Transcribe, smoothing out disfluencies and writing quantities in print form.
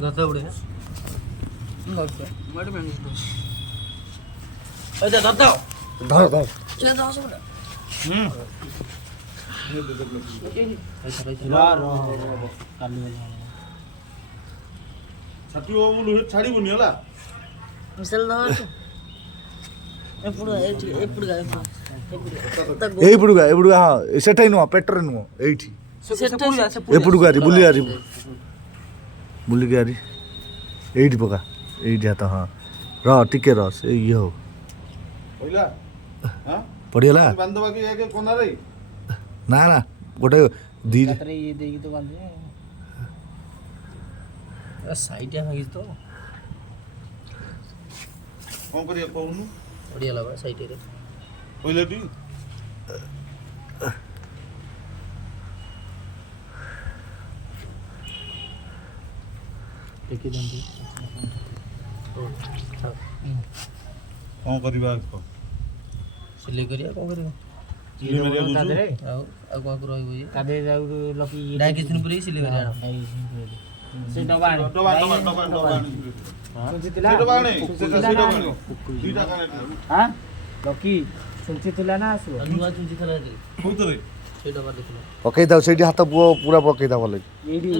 गत उड़े मट में अरे दादा धर धर चल दास उड़ा ଛାଡ଼ିବୁନି ହେଲା मिसल दास ଏଇପଟୁକା ହଁ ସେଟା ନୁହଁ ପେଟରେ ନୁହଁ ଏଇଠି ଏପଟକୁ ଆରି ବୁଲି ଆରି ବୁଲିକି ଆରି ଏଇଠି ପକା ଏଇଠି ହାତ ହଁ ର ଟିକେ ର ସେ ଇଏ ହଉ କହିଲା ପଡ଼ିଗଲା ବାନ୍ଧବା କି ଏକ କୋନାରେ ନା ନା ଗୋଟେ ଦି ये देगी तो बांध दे साइड भागी तो କ'ଣ କରିବା କହୁନୁ ओडिया लगा साइड रे କହିଲାଟି देखि दंदी କ'ଣ କରିବା सिले करिया को करियो ସିଲେଇ ମାରିବା ବୁଝୁ ଆଉ को रहइबो ये कादे जाऊ लकी डाई कितने पूरी सिले करिया से डबा ଡବା सुंचितला ଦୁଇଟା କାନେ हां लकी सुंचितला ना आसु अनुवा चुंची थला रे କୋଉଥିରେ ସେ ଡବା ଦେଖିଲ ପକେଇ ଥାଉ ସେଇଠି ହାତ ପୁଅ ପୁରା ପକେଇ ଥାଉ ଭଲ एडी